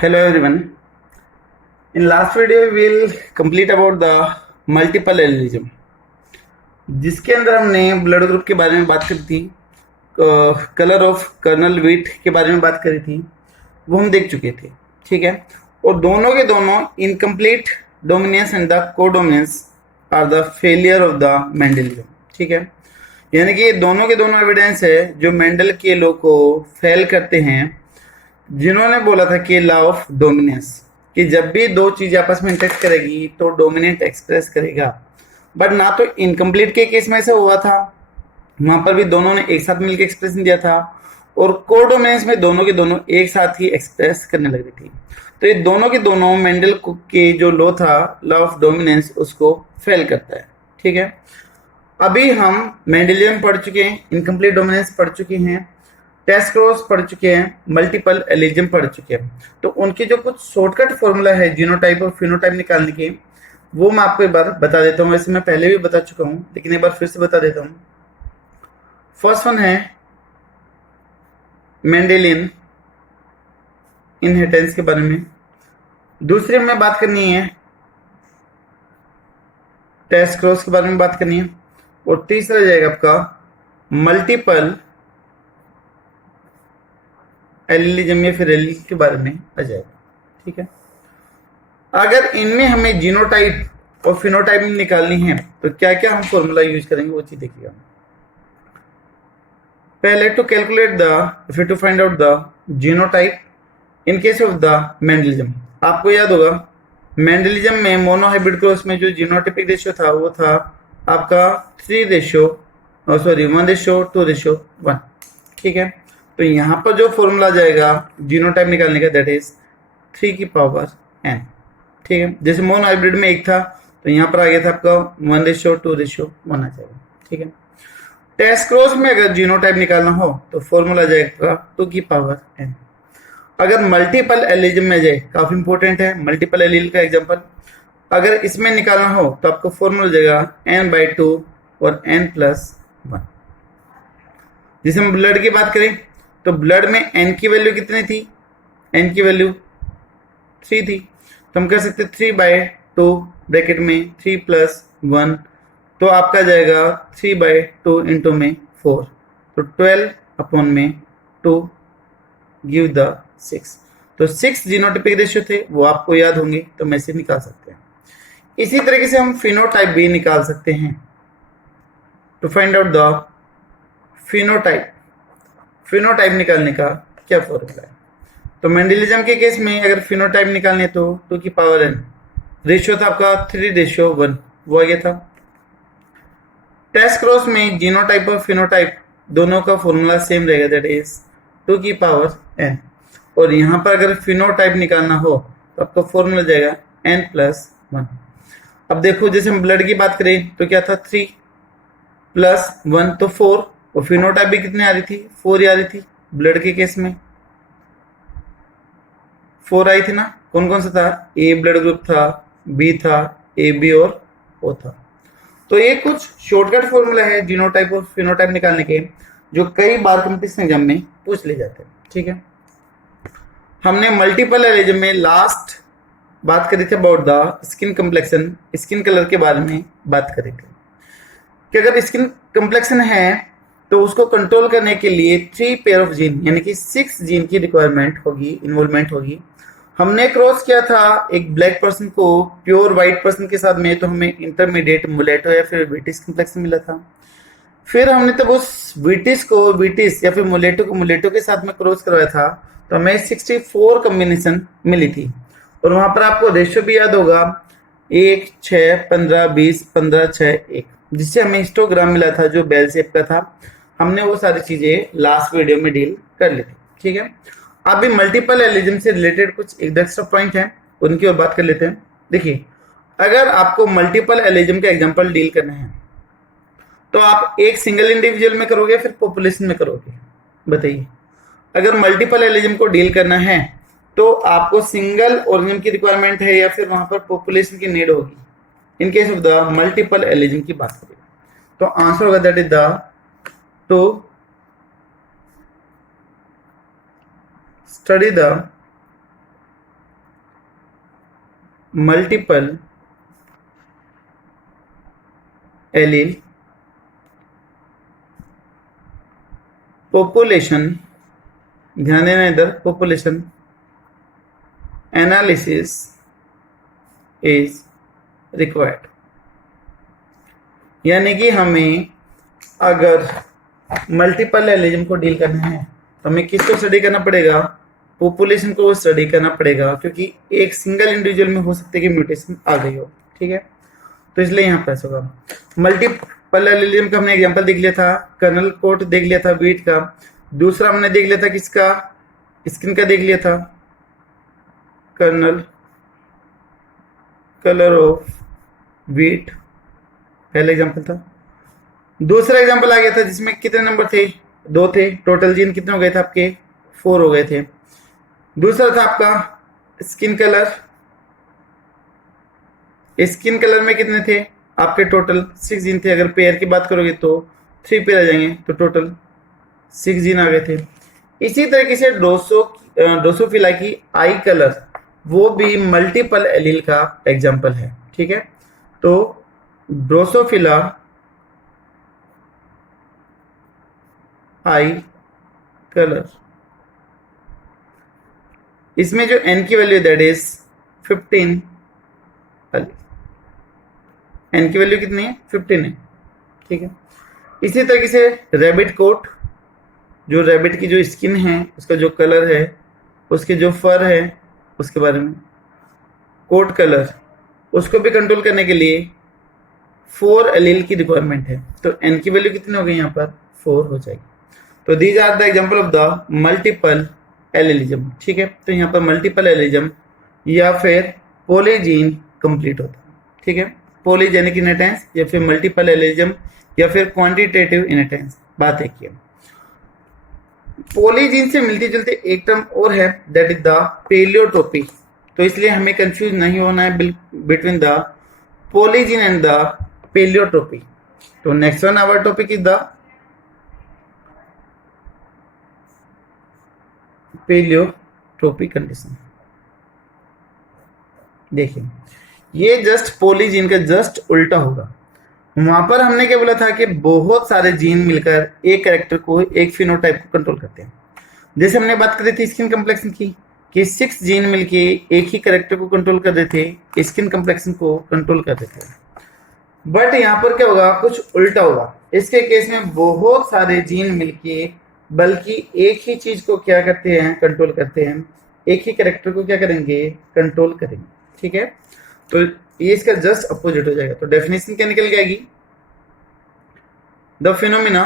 Hello everyone. In last video we will complete about the multiple allelism, जिसके अंदर हमने blood group के बारे में बात करी थी, कलर ऑफ कर्नल व्हीट के बारे में बात करी थी, वो हम देख चुके थे। ठीक है, और दोनों के दोनों incomplete dominance and the codominance are the failure of the Mendelism. ठीक है, यानी कि दोनों के दोनों एविडेंस है जो मेंडल के लॉ को फेल करते हैं, जिन्होंने बोला था कि लॉ ऑफ डोमिनेंस, कि जब भी दो चीज आपस में इंटरेक्ट करेगी तो डोमिनेंट एक्सप्रेस करेगा। बट ना तो इनकम्प्लीट के केस में से हुआ था, वहां पर भी दोनों ने एक साथ मिलकर एक्सप्रेशन दिया था, और कोडोमिनेंस में दोनों के दोनों एक साथ ही एक्सप्रेस करने लगी थी। तो ये दोनों के दोनों मेंडल के जो लॉ था, लॉ ऑफ डोमिनेंस, उसको फेल करता है। ठीक है, अभी हम मेंडलिज्म पढ़ चुके हैं, इनकम्प्लीट डोमिनेंस पढ़ चुके हैं, टेस्ट क्रॉस पढ़ चुके हैं, मल्टीपल एलिज्म पढ़ चुके हैं। तो उनके जो कुछ शॉर्टकट फॉर्मूला है जीनोटाइप और फिनोटाइप निकालने के, वो मैं आपको एक बार बता देता हूँ। वैसे मैं पहले भी बता चुका हूँ, लेकिन एक बार फिर से बता देता हूँ। फर्स्ट वन है मेंडेलियन इनहेरिटेंस के बारे में, दूसरी में बात करनी है टेस्ट क्रॉस के बारे में बात करनी है, और तीसरा जाएगा आपका मल्टीपल एलिलिज्म या फिर एलिल के बारे में आ जाएगा। ठीक है, अगर इनमें हमें जीनोटाइप और फिनोटाइप निकालनी है तो क्या क्या हम फॉर्मूला यूज करेंगे, वो चीज देखिएगा। पहले to calculate the to find out the genotype in case of the Mendelism, आपको याद होगा मेंडलिज्म में मोनोहाइब्रिड क्रॉस में जो जीनोटाइपिक रेशियो था वो था आपका 1:2:1। ठीक है, तो यहाँ पर जो फॉर्मूला जाएगा जीनोटाइप निकालने का, दैट इज 3 की पावर n। ठीक है, जैसे मोनो हाइब्रिड में एक था तो यहाँ पर आ गया था आपका 1:2:1 आ जाएगा। ठीक है, टेस्ट क्रॉस में अगर जीनोटाइप निकालना हो तो फॉर्मूला जाएगा 2 की पावर n। अगर मल्टीपल एलिज्म में जाए, काफी इंपॉर्टेंट है मल्टीपल एलिल का एग्जांपल, अगर इसमें निकालना हो तो आपको फॉर्मूला जाएगा n/2 और n+1। जैसे हम ब्लड की बात करें तो ब्लड में n की वैल्यू कितनी थी, n की वैल्यू 3 थी, तो हम कर सकते 3/2 ब्रैकेट में 3+1, तो आपका जाएगा 3/2 इंटू में 4, तो 12/2 गिव द 6। तो 6 जीनोटाइपिक रेशियो थे, वो आपको याद होंगे, तो मैं से निकाल सकते हैं। इसी तरीके से हम फिनोटाइप भी निकाल सकते हैं। To find out the phenotype, phenotype निकालने का क्या फॉर्मूला है, तो मेंडलिज्म के केस में अगर फिनोटाइप निकालने तो 2 की पावर n, रेशियो था आपका 3:1, वो आ गया था। टेस्ट क्रॉस में जीनोटाइप और फिनोटाइप दोनों का फॉर्मूला सेम रहेगा, दैट इज 2 की पावर n, और यहाँ पर अगर फिनोटाइप निकालना हो तो आपका फॉर्मूला जाएगा n+1। अब देखो, जैसे हम ब्लड की बात करें तो क्या था 3+1 तो 4, और फिनोटाइप भी कितने आ रही थी, 4 आ रही थी। ब्लड के केस में 4 आई थी ना, कौन कौन सा था, ए ब्लड ग्रुप था, बी था, ए बी और ओ था। तो ये कुछ शॉर्टकट फॉर्मूला है जीनोटाइप और फिनोटाइप निकालने के, जो कई बार कंपटीशन एग्जाम में पूछ ले जाते हैं। ठीक है, हमने मल्टीपल एलिज्म में लास्ट बात करी थी about the skin complexion, skin colour के बारे में बात करी थी कि अगर स्किन कम्प्लेक्शन है तो उसको कंट्रोल करने के लिए 3 पेयर ऑफ जीन, यानी कि 6 जीन की रिक्वायरमेंट होगी, इन्वॉल्वमेंट होगी। हमने क्रॉस किया था एक ब्लैक पर्सन को प्योर व्हाइट पर्सन के साथ में, तो हमें इंटरमीडिएट मुलेटो या फिर विटिस कम्प्लेक्शन मिला था। फिर हमने तब उस विटिस को विटिस या फिर मुलेटो को मुलेटो के साथ में क्रॉस करवाया था, तो हमें 64 कॉम्बिनेशन मिली थी, और वहां पर आपको रेशियो भी याद होगा 1, 6, 15, 20, 15, 6, 1, जिससे हमें हिस्टोग्राम मिला था जो बेल शेप का था। हमने वो सारी चीजें लास्ट वीडियो में डील कर ली थी। ठीक है, अभी मल्टीपल एलिज्म से रिलेटेड कुछ एक एक्स्ट्रा पॉइंट है, उनकी और बात कर लेते हैं। देखिए, अगर आपको मल्टीपल एलिज्म का एग्जांपल डील करना है तो आप एक सिंगल इंडिविजुअल में करोगे फिर पॉपुलेशन में करोगे, बताइए। अगर मल्टीपल एलिज्म को डील करना है तो आपको सिंगल ऑर्गेनिज्म की रिक्वायरमेंट है या फिर वहां पर पॉपुलेशन की नीड होगी। इन case of the multiple allelism की बात करें तो आंसर होगा that is the two study the multiple allele population, ध्यान देना इधर, पॉपुलेशन एनालिसिस इज रिक्वायर्ड। यानी कि हमें अगर मल्टीपल एलिज्म को डील करना है तो हमें किसको स्टडी करना पड़ेगा, पॉपुलेशन को स्टडी करना पड़ेगा, क्योंकि एक सिंगल इंडिविजुअल में हो सकता है कि म्यूटेशन आ गई हो, ठीक है। तो इसलिए यहाँ पर ऐसा होगा। मल्टीपल एलिज्म का हमने एग्जांपल देख लिया था, कर्नल कोड देख लिया था वीट का, दूसरा हमने देख लिया था किसका, स्किन का देख लिया था, कर्नल कलर ऑफ वीट पहला एग्जांपल था। दूसरा एग्जांपल आ गया था जिसमें कितने नंबर थे, 2 थे, टोटल जीन कितने हो गए थे आपके, 4 हो गए थे। दूसरा था आपका स्किन कलर, स्किन कलर में कितने थे आपके, टोटल 6 जीन थे। अगर पेयर की बात करोगे तो 3 पेयर आ जाएंगे, तो टोटल 6 जीन आ गए थे। इसी तरीके से ड्रोसोफिला की आई कलर, वो भी मल्टीपल एलील का एग्जांपल है, ठीक है। तो ड्रोसोफिला आई कलर, इसमें जो n की वैल्यू दैट इज 15, n की वैल्यू कितनी है, 15 है, ठीक है। इसी तरीके से रैबिट कोट, जो रैबिट की जो स्किन है, उसका जो कलर है, उसके जो फर है, उसके बारे में कोट कलर, उसको भी कंट्रोल करने के लिए 4 एलील की रिक्वायरमेंट है। तो n की वैल्यू कितनी हो गई, यहाँ पर 4 हो जाएगी। तो these are the example of the multiple allelism, ठीक है। तो यहाँ पर मल्टीपल एलिज्म या फिर पॉलीजीन कंप्लीट होता है, ठीक है। पॉलीजेनिक इनहेरिटेंस या फिर मल्टीपल एलिज्म या फिर क्वांटिटेटिव इनहेरिटेंस, बात एक ही है। पॉलीजीन से मिलती जुलती एक टर्म और है, दैट इज द पेलियोट्रोपी। तो इसलिए हमें कंफ्यूज नहीं होना है between the polygene and the pleiotropy. तो next one our topic is the pleiotropy condition. देखिए ये जस्ट पॉलीजीन का जस्ट उल्टा होगा। वहां पर हमने क्या बोला था कि बहुत सारे जीन मिलकर एक कैरेक्टर को, एक फिनोटाइप को कंट्रोल करते हैं। जैसे हमने बात करी थी स्किन कम्प्लेक्शन की, कि 6 जीन मिलके एक ही कैरेक्टर को कंट्रोल कर देते थे, स्किन कम्प्लेक्शन को कंट्रोल कर देते हैं। बट यहाँ पर क्या होगा, कुछ उल्टा होगा। इसके केस में बहुत सारे जीन मिलके बल्कि एक ही चीज को क्या करते हैं, कंट्रोल करते हैं, एक ही कैरेक्टर को क्या करेंगे, कंट्रोल करेंगे, ठीक है। तो ये इसका जस्ट अपोजिट हो जाएगा। तो डेफिनेशन क्या निकल के आएगी, the phenomena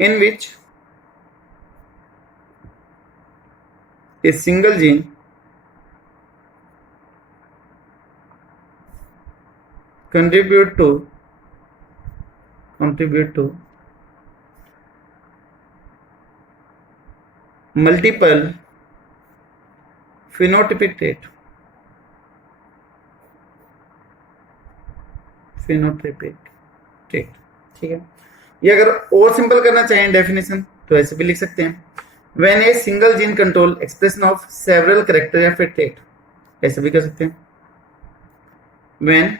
in which a single gene contribute to multiple phenotypic trait, ठीक है। ये अगर और सिंपल करना चाहें डेफिनेशन तो ऐसे भी लिख सकते हैं, when A single gene control expression of several character या फिर ट्रेट, ऐसे भी कर सकते हैं, when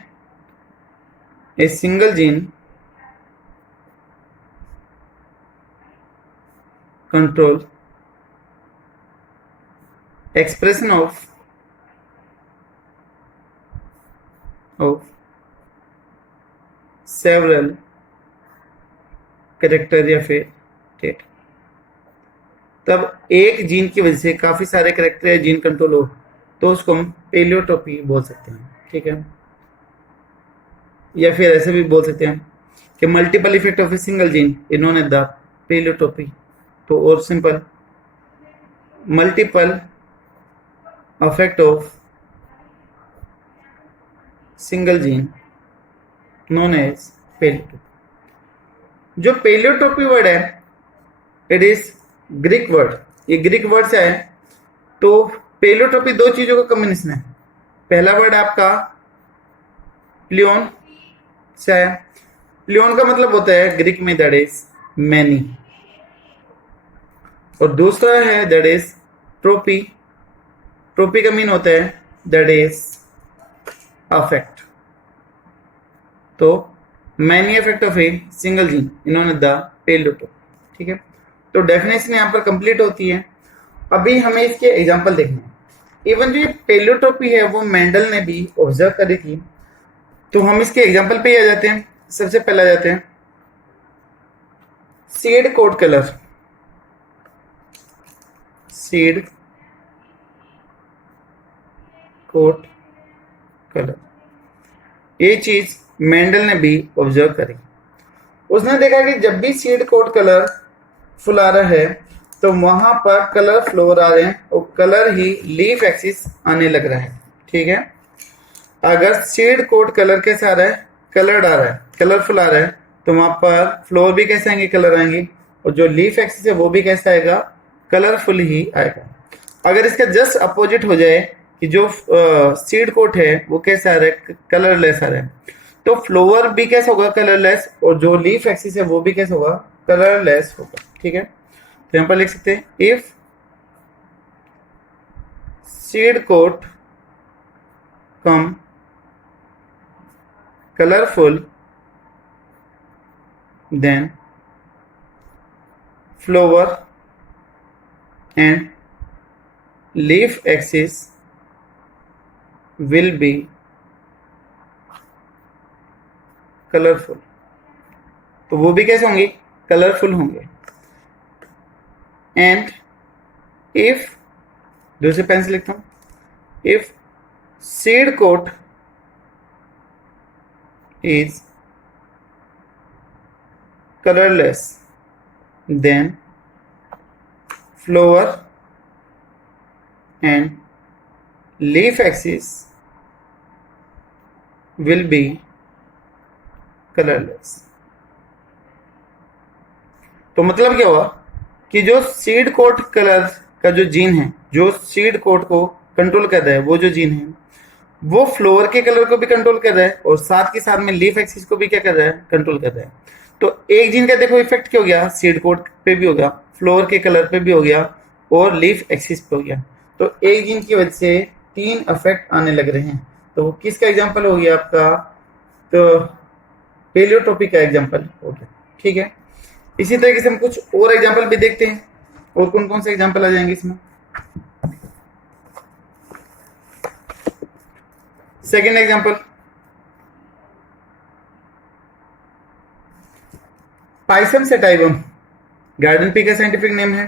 A single gene control expression of several character या फिर ट्रेट। तब एक जीन की वजह से काफी सारे कैरेक्टर या जीन कंट्रोल हो तो उसको हम पेलियोट्रोपी बोल सकते हैं, ठीक है। या फिर ऐसे भी बोल सकते हैं कि multiple effect of a single gene is known as the pleiotropy. तो और simple, multiple effect of single gene known as pleiotropy. जो पेलियोट्रोपी वर्ड है इट इज ग्रीक वर्ड, ये ग्रीक वर्ड से है। तो पेलियोट्रोपी 2 चीजों का कॉम्बिनेशन है। पहला वर्ड आपका प्लियोन से है। प्लियोन का मतलब होता है ग्रीक में दैट इज मैनी। और दूसरा है दैट इज ट्रोपी। ट्रोपी का मीन होता है दैट इज अफेक्ट। तो many effect of a single gene इन्होंने द पेलोटोपी। ठीक है, तो डेफिनेशन यहाँ पर कंप्लीट होती है। अभी हमें इसके एग्जांपल देखने हैं। इवन जो ये पेलोटोपी है वो मेंडल ने भी ऑब्जर्व करी थी, तो हम इसके एग्जांपल पे ही आ जाते हैं। सबसे पहले आ जाते हैं seed coat colour. Seed coat colour, ये चीज मेंडल ने भी ऑब्जर्व करी। उसने देखा कि जब भी सीड कोट कलर फुल आ रहा है तो वहां पर कलर फ्लोर आ रहे हैं और कलर ही लीफ एक्सिस आने लग रहा है। ठीक है, अगर सीड कोट कलर कैसा आ रहा है, कलर्ड आ रहा है, कलरफुल आ रहा है, तो वहां पर फ्लोर भी कैसे आएंगे, कलर आएंगे, और जो लीफ एक्सिस है वो भी कैसा आएगा, कलरफुल ही आएगा। अगर इसका जस्ट अपोजिट हो जाए कि जो सीड कोट है वो कैसा आ रहा है, कलरलेस आ रहा है, तो फ्लोवर भी कैसा होगा, कलरलेस, और जो लीफ एक्सिस है वो भी कैसा होगा, कलरलेस होगा। ठीक है, तो यहां पर लिख सकते हैं if seed coat come colourful then flower and leaf axis will be colourful, तो वो भी कैसे होंगे, कलरफुल होंगे। एंड इफ, दूसरे पेन से लिखता हूं, if seed coat is colourless then flower and leaf axis will be colorless। तो मतलब क्या हुआ कि जो सीड कोट कलर का जो जीन है, जो सीड कोट को कंट्रोल कर रहा है, वो जो जीन है वो फ्लोवर के कलर को भी कंट्रोल कर रहा है और साथ के साथ में लीफ एक्सिस को भी क्या कर रहा है, कंट्रोल कर रहा है। तो एक जीन का देखो इफेक्ट क्या हो गया, सीड कोट पे भी हो गया, फ्लोवर के कलर पे भी हो गया और लीफ एक्सिस पे हो गया। तो एक जीन की वजह से 3 इफेक्ट आने लग रहे हैं। तो किसका एग्जांपल हो गया आपका, तो पेलियोट्रोपी का एग्जांपल हो गया। ठीक है, इसी तरीके से हम कुछ और एग्जांपल भी देखते हैं। और कौन कौन से एग्जांपल आ जाएंगे इसमें। Second example, Pisum sativum, garden pea का साइंटिफिक नेम है।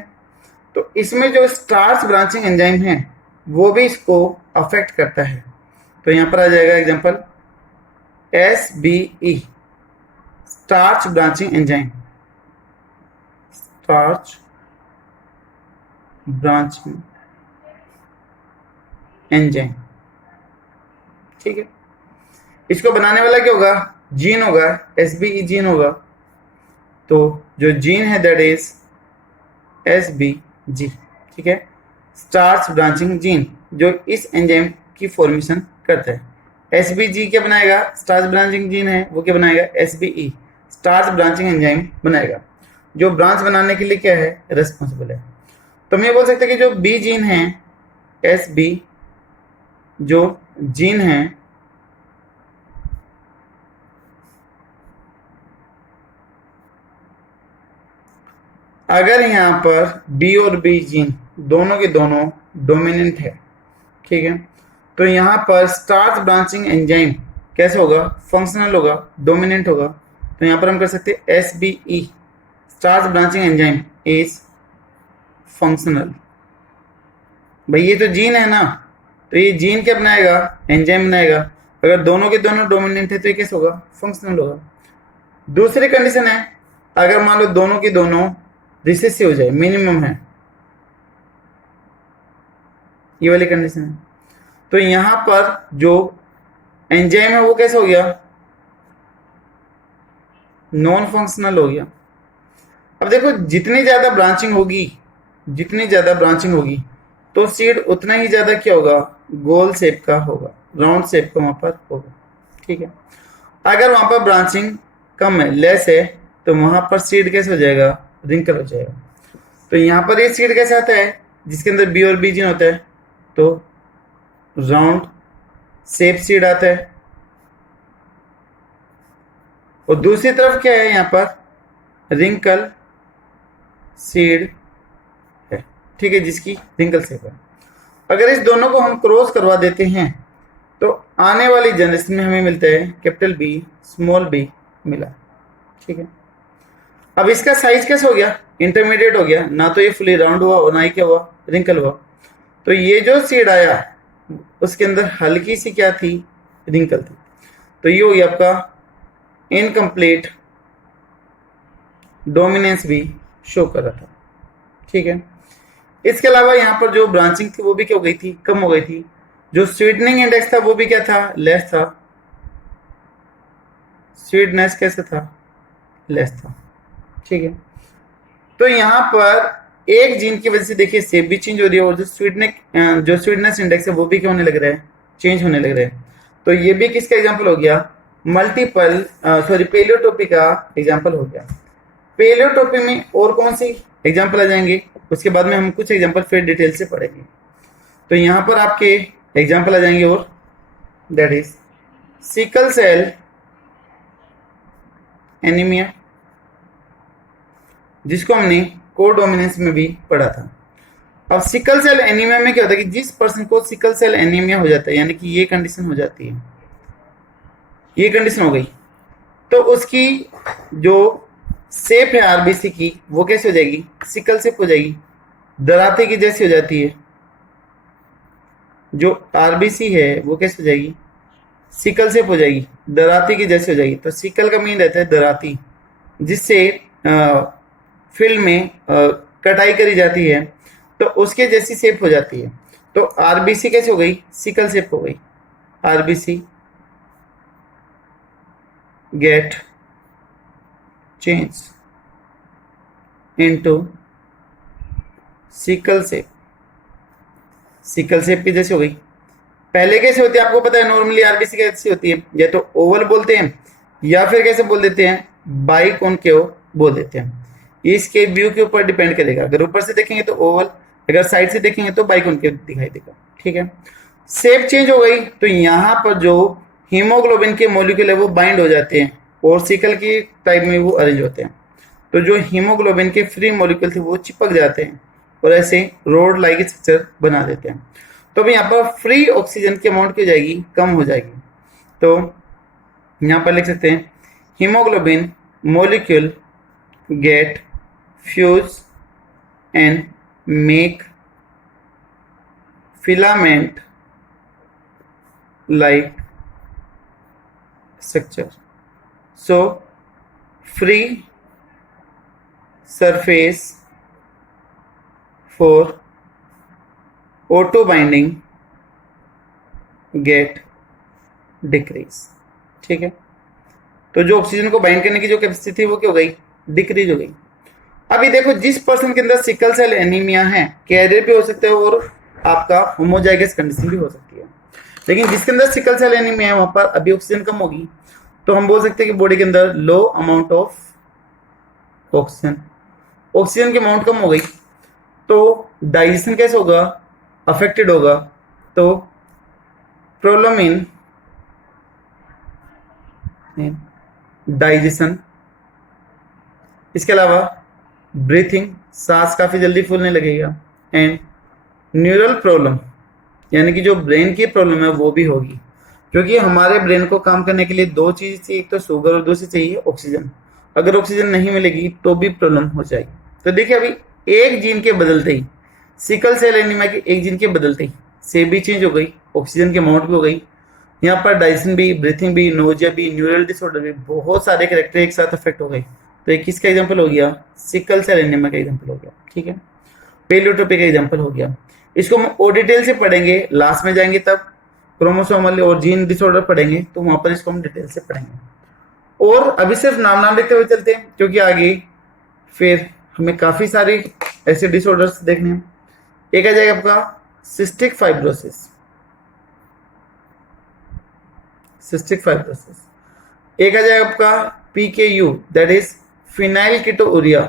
तो इसमें जो स्टार्च ब्रांचिंग एंजाइम है वो भी इसको अफेक्ट करता है। तो यहां पर आ जाएगा example SBE, starch branching enzyme, starch branching enzyme. ठीक है, इसको बनाने वाला क्या होगा, जीन होगा, SBE जीन होगा। तो जो जीन है दैट इज SBG। ठीक है, स्टार्च ब्रांचिंग जीन जो इस एंजाइम की फॉर्मेशन करता है। SBG क्या बनाएगा, स्टार्च ब्रांचिंग जीन है वो क्या बनाएगा, SBE, स्टार्च ब्रांचिंग एंजाइम बनाएगा, जो ब्रांच बनाने के लिए क्या है, रेस्पॉन्सिबल है। तो हम ये बोल सकते हैं कि जो B जीन है, SB जो जीन है अगर यहां पर B और B जीन दोनों के दोनों डोमिनेंट है, ठीक है, तो यहां पर स्टार्च ब्रांचिंग एंजाइम कैसे होगा, फंक्शनल होगा, डोमिनेंट होगा। तो यहां पर हम कर सकते हैं SBE, starch branching enzyme is functional. भाई ये तो जीन है ना, तो ये जीन क्या बनाएगा, एंजाइम बनाएगा। अगर दोनों के दोनों डोमिनेंट है तो ये कैसे होगा, फंक्शनल होगा। दूसरी कंडीशन है अगर मान लो दोनों की दोनों रिसेसिव हो जाए, मिनिमम है, ये वाली कंडीशन है, तो यहां पर जो एंजाइम है वो कैसा हो गया, नॉन फंक्शनल हो गया। अब देखो जितनी ज्यादा ब्रांचिंग होगी, जितनी ज्यादा ब्रांचिंग होगी तो सीड उतना ही ज्यादा क्या होगा, गोल शेप का होगा, राउंड शेप का वहां पर होगा। ठीक है, अगर वहां पर ब्रांचिंग कम है, लेस है, तो वहां पर सीड कैसे हो जाएगा, रिंकल हो जाएगा। तो यहाँ पर ये सीड कैसे आता है, जिसके अंदर बी और बी जीन होता है, तो राउंड शेप सीड आता है। और दूसरी तरफ क्या है, यहाँ पर रिंकल सीड है, ठीक है, जिसकी रिंकल शेप है। अगर इस दोनों को हम क्रॉस करवा देते हैं तो आने वाली जनरेशन में हमें मिलता है कैपिटल बी स्मॉल बी मिला, ठीक है। अब इसका साइज कैसे हो गया, इंटरमीडिएट हो गया, ना तो ये फुली राउंड हुआ और ना ही क्या हुआ, रिंकल हुआ। तो ये जो सीड आया उसके अंदर हल्की सी क्या थी, रिंकल थी। तो ये हो गया आपका इनकम्प्लीट डोमिनेंस भी शो कर रहा था, ठीक है। इसके अलावा यहाँ पर जो ब्रांचिंग थी वो भी क्या हो गई थी, कम हो गई थी। जो स्वीटनिंग इंडेक्स था वो भी क्या था, लेस था। स्वीटनेस कैसे था, लेस था, ठीक है। तो यहाँ पर एक जीन की वजह से देखिए शेप भी चेंज हो रही है और जो स्वीटनेस इंडेक्स है वो भी क्या होने लग रहा है, चेंज होने लग रहा है। तो ये भी किसका एग्जाम्पल हो गया, पेलियोटोपी का एग्जाम्पल हो गया। पेलियोटोपी में और कौन सी एग्जाम्पल आ जाएंगे, उसके बाद में हम कुछ एग्जाम्पल फिर डिटेल से पढ़ेंगे। तो यहाँ पर आपके एग्जाम्पल आ जाएंगे, और that is sickle cell anaemia, जिसको हमने कोडोमिनेंस में भी पढ़ा था। अब सिकल सेल एनीमिया में क्या होता है कि जिस पर्सन को सिकल सेल एनीमिया हो जाता है, यानी कि ये कंडीशन हो जाती है, ये कंडीशन हो गई, तो उसकी जो शेप है आरबीसी की वो कैसे हो जाएगी, सिकल शेप हो जाएगी, दराते की जैसी हो जाती है। जो आरबीसी है वो कैसे हो जाएगी, सिकल शेप हो जाएगी, दराती की जैसी हो जाएगी। तो सिकल का मीन रहता है दराती, जिससे फील्ड में कटाई करी जाती है, तो उसके जैसी शेप हो जाती है। तो आरबीसी कैसे हो गई, सिकल शेप हो गई। RBC get change into sickle shape, sickle shape की जैसी हो गई। पहले कैसे होती है आपको पता है, नॉर्मली आरबीसी कैसी होती है, या तो ओवल बोलते हैं या फिर कैसे बोल देते हैं, बाइकॉनकेव बोल देते हैं। इसके व्यू के ऊपर डिपेंड करेगा, अगर ऊपर से देखेंगे तो ओवल, अगर साइड से देखेंगे तो बाइकॉनकेव दिखाई देगा, ठीक है। शेप चेंज हो गई, तो यहाँ पर जो हीमोग्लोबिन के मॉलिक्यूल है वो बाइंड हो जाते हैं और सिकल की टाइप में वो अरेंज होते हैं। तो जो हीमोग्लोबिन के फ्री मॉलिक्यूल थे वो चिपक जाते हैं और ऐसे रोड लाइक स्ट्रक्चर बना देते हैं। तो भी यहाँ पर फ्री ऑक्सीजन की अमाउंट क्या हो जाएगी, कम हो जाएगी। तो यहाँ पर लिख सकते हैं haemoglobin molecule get fuse and make filament like structure, so free surface for auto binding get decrease, ठीक है। तो जो ऑक्सीजन को बाइंड करने की जो कैपेसिटी थी वो क्या हो गई, डिक्रीज हो गई। अभी देखो जिस पर्सन के अंदर सिकल सेल एनीमिया है, कैरियर भी हो सकता है और आपका होमोजाइगस कंडीशन भी हो सकती है, लेकिन जिसके अंदर सिकल सेल एनीमिया है वहां पर अभी ऑक्सीजन कम होगी, तो हम बोल सकते हैं कि बॉडी के अंदर लो अमाउंट ऑफ ऑक्सीजन, ऑक्सीजन की अमाउंट कम हो गई, तो डाइजेशन कैसे होगा, अफेक्टेड होगा। तो प्रॉब्लम इन डाइजेशन, इसके अलावा ब्रीथिंग, सांस काफी जल्दी फूलने लगेगा, एंड न्यूरल प्रॉब्लम, यानी कि जो ब्रेन की प्रॉब्लम है वो भी होगी, क्योंकि हमारे ब्रेन को काम करने के लिए दो चीज चाहिए, एक तो शुगर और दूसरी चाहिए ऑक्सीजन। अगर ऑक्सीजन नहीं मिलेगी तो भी प्रॉब्लम हो जाएगी। तो देखिए अभी एक जीन के बदलते ही, सिकल सेल एनीमिया के एक जीन के बदलते ही शेप भी चेंज हो गई, ऑक्सीजन की अमाउंट भी हो गई, यहाँ पर डाइजेशन भी, ब्रीथिंग भी, नोजिया भी, न्यूरल डिसऑर्डर भी, बहुत सारे कैरेक्टर एक साथ अफेक्ट हो गए। तो एक किसका एग्जांपल हो गया, सिकल सेल एनीमिया का एग्जांपल हो गया, ठीक है। पेलियोटोपी का एग्जांपल हो गया। इसको हम और डिटेल से पढ़ेंगे, लास्ट में जाएंगे तब क्रोमोसोमल और जीन डिसऑर्डर पढ़ेंगे, तो वहां पर इसको हम डिटेल से पढ़ेंगे। और अभी सिर्फ नाम नाम लिखते हुए चलते हैं, क्योंकि आगे फिर हमें काफी सारे ऐसे डिसऑर्डर्स देखने हैं। एक आ जाएगा आपका सिस्टिक फाइब्रोसिस, सिस्टिक फाइब्रोसिस। एक आ जाएगा आपका PKU, दैट इज फिनाइल कीटोउरिया।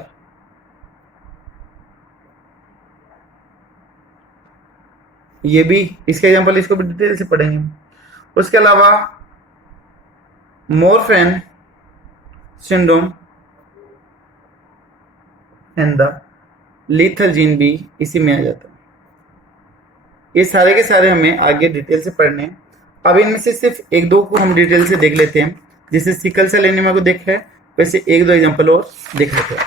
ये भी इसका एग्जांपल, इसको भी डिटेल से पढ़ेंगे। उसके अलावा Marfan syndrome and the lethal gene भी इसी में आ जाता है। ये सारे के सारे हमें आगे डिटेल से पढ़ने हैं। अब इनमें से सिर्फ एक दो को हम डिटेल से देख लेते हैं। जैसे सिकल सेल एनीमिया को देखा है, वैसे एक दो एग्जांपल और देख लेते हैं।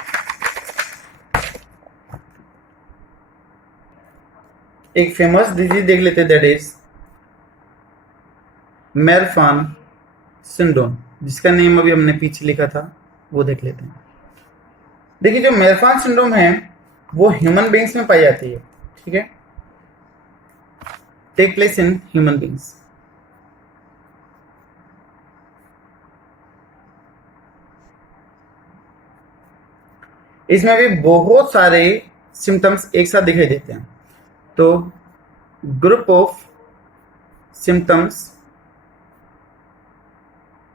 एक फेमस डिजीज देख लेते हैं, दैट इज मेरफान सिंड्रोम, जिसका नेम अभी हमने पीछे लिखा था, वो देख लेते हैं। देखिए, जो मेरफान सिंड्रोम है वो ह्यूमन बींग्स में पाई जाती है, ठीक है, take place in human beings. इसमें भी बहुत सारे सिम्टम्स एक साथ दिखाई देते हैं। तो group of symptoms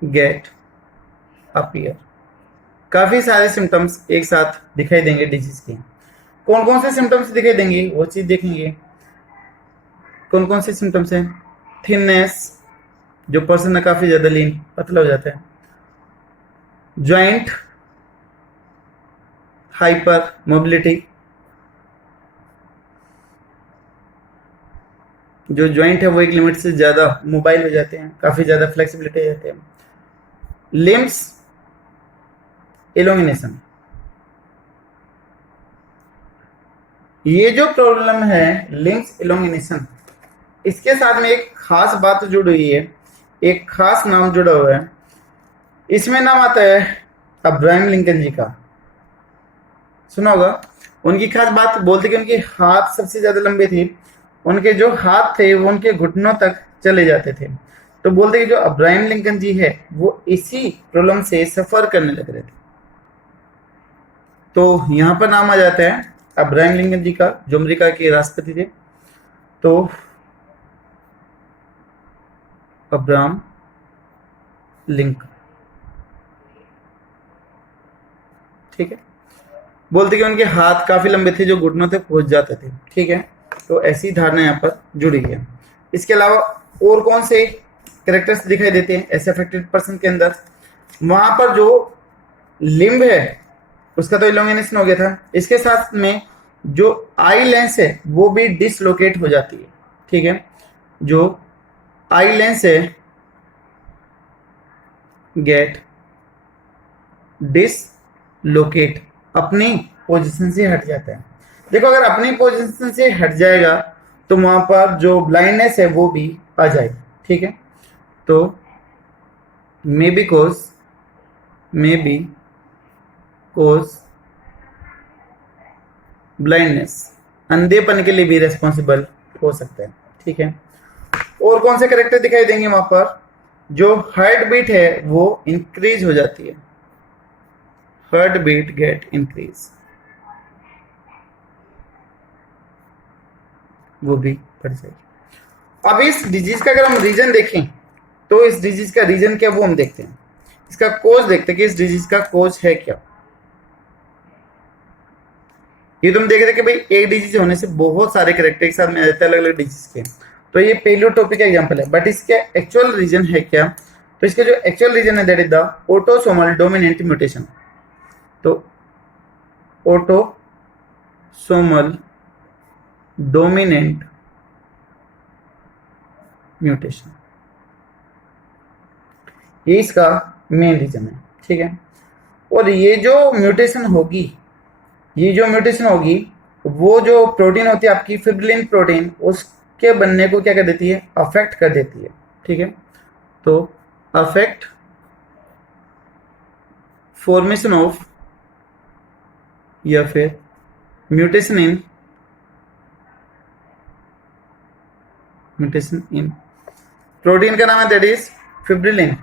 get appear, काफी सारे सिम्टम्स एक साथ दिखाई देंगे डिजीज के। कौन कौन से सिम्टम्स दिखाई देंगे वो चीज देखेंगे। कौन कौन से सिम्टम्स हैं? थिननेस, जो पर्सन है काफी ज्यादा लीन, पतला हो जाता है। जॉइंट हाइपर मोबिलिटी, जो जॉइंट है वो एक लिमिट से ज्यादा मोबाइल हो जाते हैं, काफी ज्यादा फ्लेक्सिबिलिटी हो जाते हैं। लिम्स इलोमिनेशन, ये जो प्रॉब्लम है लिम्स इलोमिनेशन, इसके साथ में एक खास बात जुड़ी हुई है, एक खास नाम जुड़ा हुआ है। इसमें नाम आता है अब्राहम लिंकन जी का, सुना होगा। उनकी खास बात बोलते कि उनके हाथ सबसे ज्यादा लंबे थे, उनके जो हाथ थे वो उनके घुटनों तक चले जाते थे। तो बोलते कि जो अब्राहम लिंकन जी है वो इसी प्रॉब्लम से सफर करने लग रहे थे। तो यहां पर नाम आ जाता है अब्राहम लिंकन जी का, जो अमेरिका के राष्ट्रपति थे। तो अब्राहम लिंकन, ठीक है, बोलते कि उनके हाथ काफी लंबे थे जो घुटनों तक पहुंच जाते थे, ठीक है। तो ऐसी धारणा यहाँ पर जुड़ी है। इसके अलावा और कौन से कैरेक्टर्स दिखाई देते हैं ऐसे अफेक्टेड पर्सन के अंदर? वहां पर जो लिम्ब है उसका तो इलोंगेशन हो गया था, इसके साथ में जो आई लेंस है वो भी डिसलोकेट हो जाती है, ठीक है। जो आई लेंस है गेट डिसलोकेट, अपनी पोजीशन से हट जाता है। देखो, अगर अपनी पोजीशन से हट जाएगा तो वहां पर जो ब्लाइंडनेस है वो भी आ जाएगी, ठीक है। तो मे बी कोज ब्लाइंडनेस, अंधेपन के लिए भी रेस्पॉन्सिबल हो सकता है, ठीक है। और कौन से कैरेक्टर दिखाई देंगे? वहां पर जो हार्ट बीट है वो इंक्रीज हो जाती है, हार्ट बीट गेट इंक्रीज, वो भी बढ़ जाएगी। अब इस डिजीज का अगर हम रीजन देखें तो इस डिजीज का रीजन क्या वो हम देखते हैं। इसका कोज देखते हैं कि इस डिजीज का कोज है क्या। ये तुम देख रहे कि भाई एक डिजीज होने से बहुत सारे कैरेक्टर एक साथ में आ जाते हैं अलग अलग डिजीज के। तो ये पेलियोटोपी का एग्जांपल है, बट इसके एक्चुअल रीजन है क्या? तो इसके जो एक्चुअल रीजन है that is the autosomal dominant mutation. तो ऑटोसोमल डोमिनेंट म्यूटेशन, ये इसका मेन रीजन है, ठीक है। और ये जो म्यूटेशन होगी वो जो प्रोटीन होती है आपकी फिब्रिलिन प्रोटीन, उसके बनने को क्या कर देती है? अफेक्ट कर देती है, ठीक है। तो अफेक्ट फॉर्मेशन ऑफ या फिर म्यूटेशन इन प्रोटीन का नाम है दैट इज फिब्रिलिन।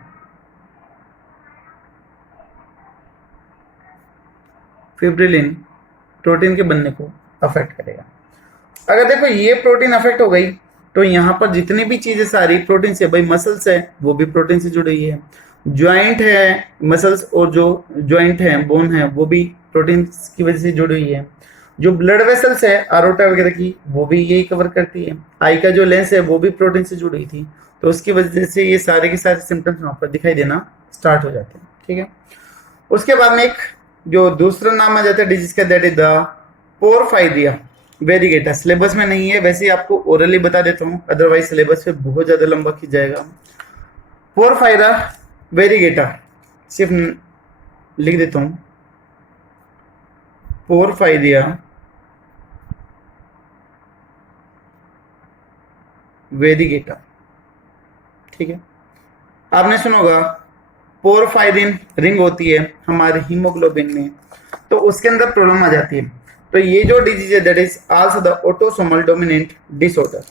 फिब्रिलिन प्रोटीन के बनने को अफेक्ट करेगा। अगर देखो ये प्रोटीन अफेक्ट हो गई तो यहां पर जितनी भी चीजें सारी प्रोटीन से, भाई मसल्स है वो भी प्रोटीन से जुड़ी हुई है, ज्वाइंट है मसल्स और जो ज्वाइंट है बोन है वो भी प्रोटीन की वजह से जुड़ी हुई है। जो ब्लड वेसल्स है आरोटा वगैरह की, वो भी यही कवर करती है। आई का जो लेंस है वो भी प्रोटीन से जुड़ी हुई थी, तो उसकी वजह से ये सारे के सारे सिम्टम्स वहां पर दिखाई देना स्टार्ट हो जाते हैं। ठीक है, उसके बाद में एक जो दूसरा नाम आ जाता है डिजीज का, दैट इज द पोरफायरिया वेरिगेटा। सिलेबस में नहीं है, वैसे ही आपको ओरली बता देता हूँ, अदरवाइज सिलेबस पे बहुत ज्यादा लंबा खींच जाएगा। पोरफायरा वेरिगेटा सिर्फ लिख देता हूँ, पोरफायरिया वेरिगेटा। ठीक है, आपने सुना होगा पोरफायरिन रिंग होती है हमारे हीमोग्लोबिन में, तो उसके अंदर प्रॉब्लम आ जाती है। तो ये जो डिजीज है that is also the autosomal dominant disorder.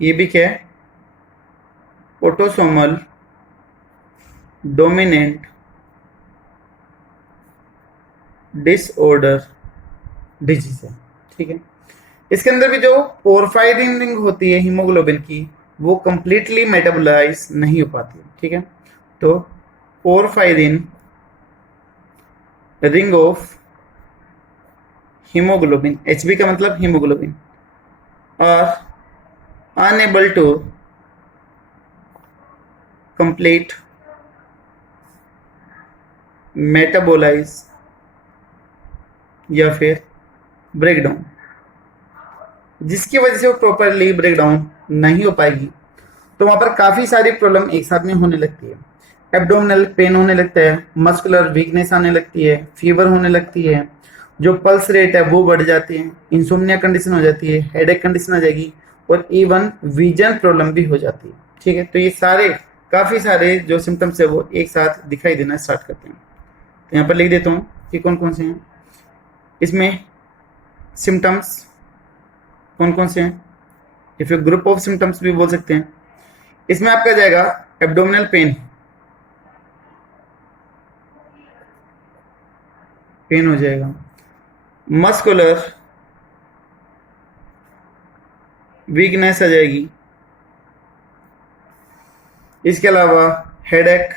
ये भी क्या है? ऑटोसोमल डोमिनेंट डिसऑर्डर डिजीज है। ठीक है, इसके अंदर भी जो पोरफायरिन रिंग होती है हीमोग्लोबिन की, वो कंप्लीटली मेटाबोलाइज नहीं हो पाती है। ठीक है, तो porphyrin ring of haemoglobin, HB का मतलब haemoglobin, are unable to complete metabolise या फिर ब्रेकडाउन, जिसकी वजह से वो प्रॉपरली ब्रेकडाउन नहीं हो पाएगी। तो वहां पर काफी सारी प्रॉब्लम एक साथ में होने लगती है। एब्डोमिनल पेन होने लगता है, मस्कुलर वीकनेस आने लगती है, फीवर होने लगती है, जो पल्स रेट है वो बढ़ जाती है, इंसोम्निया कंडीशन हो जाती है, हेडेक कंडीशन आ जाएगी, और इवन विजन प्रॉब्लम भी हो जाती है। ठीक है, तो ये सारे काफी सारे जो सिम्टम्स है वो एक साथ दिखाई देना स्टार्ट करते हैं। तो यहाँ पर लिख देता हूँ कि कौन कौन से हैं इसमें सिम्टम्स, कौन कौन से हैं, या फिर ग्रुप ऑफ सिम्टम्स भी बोल सकते हैं। इसमें आपका जाएगा एब्डोमिनल पेन हो जाएगा, मस्कुलर वीकनेस आ जाएगी, इसके अलावा हेडेक,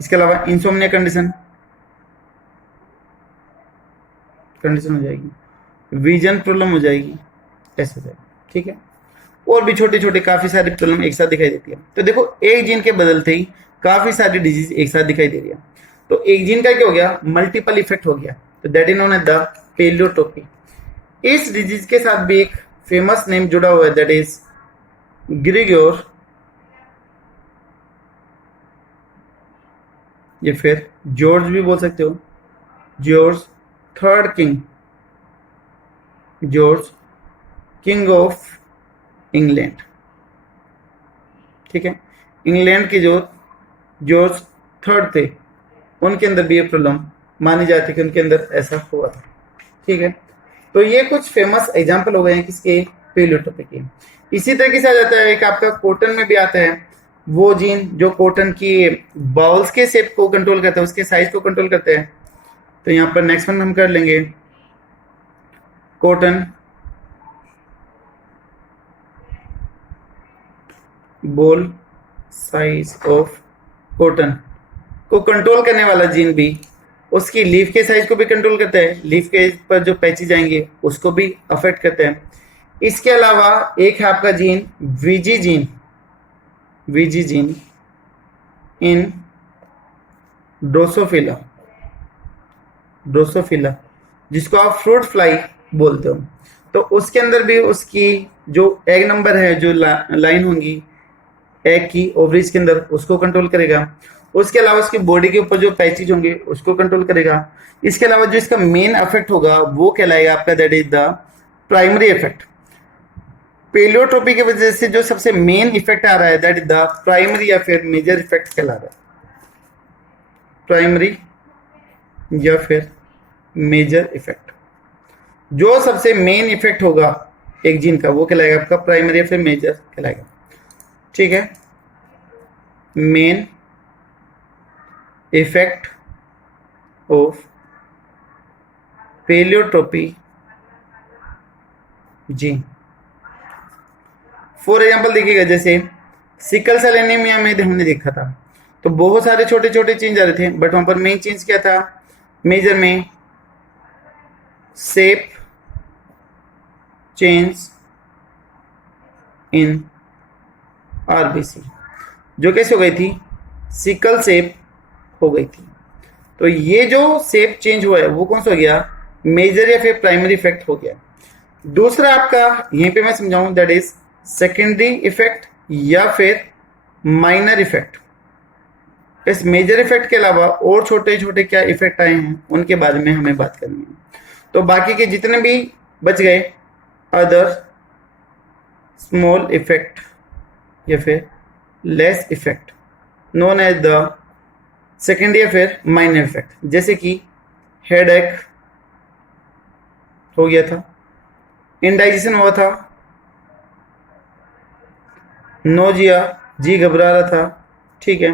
इसके अलावा इंसोम्निया कंडीशन हो जाएगी, विजन प्रॉब्लम हो जाएगी, ऐसे हो जाएगी। ठीक है, और भी छोटे छोटे काफी सारी प्रॉब्लम एक साथ दिखाई देती है। तो देखो, एक जीन के बदलते ही काफी सारी डिजीज एक साथ दिखाई दे रही है। तो एक जीन का क्या हो गया? मल्टीपल इफेक्ट हो गया, तो that is known as the pleiotropy. इस डिजीज के साथ भी एक फेमस नेम जुड़ा हुआ है, दैट इज ग्रिगोर, या फिर जॉर्ज भी बोल सकते हो, George third king, George king of England. ठीक है, इंग्लैंड के जो जॉर्ज थर्ड थे, उनके अंदर भी ये प्रॉब्लम मानी जाती है कि उनके अंदर ऐसा हुआ था। ठीक है, तो ये कुछ फेमस एग्जाम्पल हो गए हैं किसके? पेलियोट्रोपी के। इसी तरीके से आ जाता है एक आपका कॉटन में भी आता है वो जीन जो कॉटन की बाउल्स के शेप को कंट्रोल करता है, उसके साइज को कंट्रोल करता है। तो यहाँ पर नेक्स्ट वन हम कर लेंगे cotton ball size of cotton को कंट्रोल करने वाला जीन भी उसकी लीफ के साइज को भी कंट्रोल करता है, लीफ के पर जो पैचेज आएंगे उसको भी अफेक्ट करता है। इसके अलावा एक है आपका gene VG gene in Drosophila, जिसको आप फ्रूट फ्लाई बोलते हो। तो उसके अंदर भी उसकी जो एग नंबर है, जो लाइन होंगी एग की ओवरीज के अंदर, उसको कंट्रोल करेगा। उसके अलावा उसकी बॉडी के ऊपर जो पैचेज होंगे उसको कंट्रोल करेगा। इसके अलावा जो इसका मेन इफेक्ट होगा वो कहलाएगा आपका, that is the primary effect. Pleiotropy की वजह से जो सबसे मेन इफेक्ट आ रहा है दैट इज द प्राइमरी या फिर मेजर इफेक्ट कहला रहा है, प्राइमरी या फिर मेजर इफेक्ट। जो सबसे मेन इफेक्ट होगा एक जीन का वो कहलाएगा आपका प्राइमरी या फिर मेजर कहलाएगा। ठीक है, main effect of pleiotropy gene. For example देखिएगा, जैसे सिकल सेल एनीमिया में हमने देखा था तो बहुत सारे छोटे छोटे चेंज आ रहे थे, बट वहां पर मेन चेंज क्या था? मेजर में शेप चेंज इन आरबीसी, जो कैसे हो गई थी, सिकल शेप हो गई थी। तो ये जो शेप चेंज हुआ है वो कौन सा हो गया, मेजर या फिर प्राइमरी इफेक्ट हो गया। दूसरा आपका यहीं पे मैं समझाऊं, दैट इज सेकेंडरी इफेक्ट या फिर माइनर इफेक्ट। इस मेजर इफेक्ट के अलावा और छोटे छोटे क्या इफेक्ट आए हैं उनके बारे में हमें बात करनी है। तो बाकी के जितने भी बच गए अदर स्मॉल इफेक्ट या फिर less effect known as the secondary या फिर माइनर इफेक्ट, जैसे कि हेडेक हो गया था, इंडाइजेशन हुआ था, नोजिया, जी घबरा रहा था, ठीक है।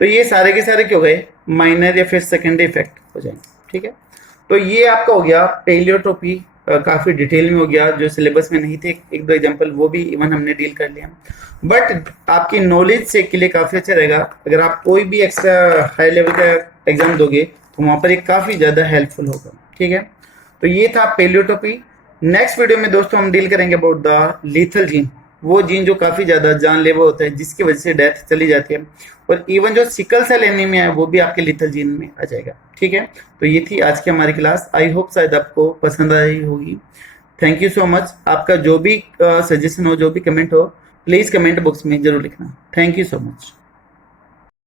तो ये सारे के सारे क्या हो गए, माइनर या फिर सेकेंडरी इफेक्ट हो जाएंगे, ठीक है। तो ये आपका हो गया पेलियोट्रोपी, काफी डिटेल में हो गया, जो सिलेबस में नहीं थे, एक दो एग्जांपल वो भी इवन हमने डील कर लिया। बट आपकी नॉलेज से के लिए काफी अच्छा रहेगा, अगर आप कोई भी एक्स्ट्रा हाई लेवल का एग्जाम दोगे तो वहां पर ये काफी ज्यादा हेल्पफुल होगा, ठीक है। तो ये था पेलियोट्रोपी। नेक्स्ट वीडियो में दोस्तों हम डील करेंगे अबाउट द लीथल जीन, वो जीन जो काफी ज्यादा जानलेवा होता है, जिसकी वजह से डेथ चली जाती है, और इवन जो सिकल सेल एनीमिया है वो भी आपके लीथल जीन में आ जाएगा, ठीक है। तो ये थी आज की हमारी क्लास, आई होप शायद आपको पसंद आई होगी। Thank you so much. आपका जो भी सजेशन हो, जो भी कमेंट हो, प्लीज कमेंट बॉक्स में जरूर लिखना। Thank you so much.